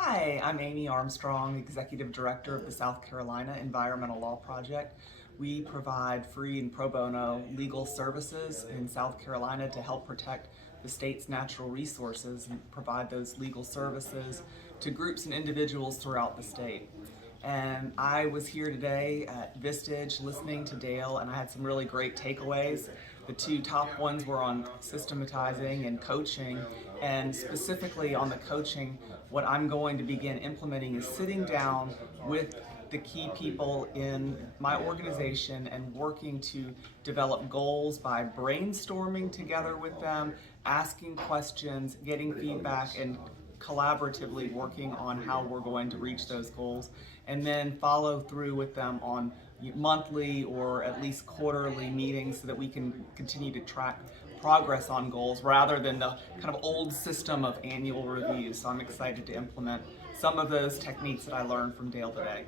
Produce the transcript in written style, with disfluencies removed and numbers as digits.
Hi, I'm Amy Armstrong, Executive Director of the South Carolina Environmental Law Project. We provide free and pro bono legal services in South Carolina to help protect the state's natural resources and provide those legal services to groups and individuals throughout the state. And I was here today at Vistage listening to Dale, and I had some really great takeaways. The two top ones were on systematizing and coaching, and specifically on the coaching, what I'm going to begin implementing is sitting down with the key people in my organization and working to develop goals by brainstorming together with them, asking questions, getting feedback, and collaboratively working on how we're going to reach those goals, and then follow through with them on monthly or at least quarterly meetings so that we can continue to track progress on goals rather than the kind of old system of annual reviews. So I'm excited to implement some of those techniques that I learned from Dale today.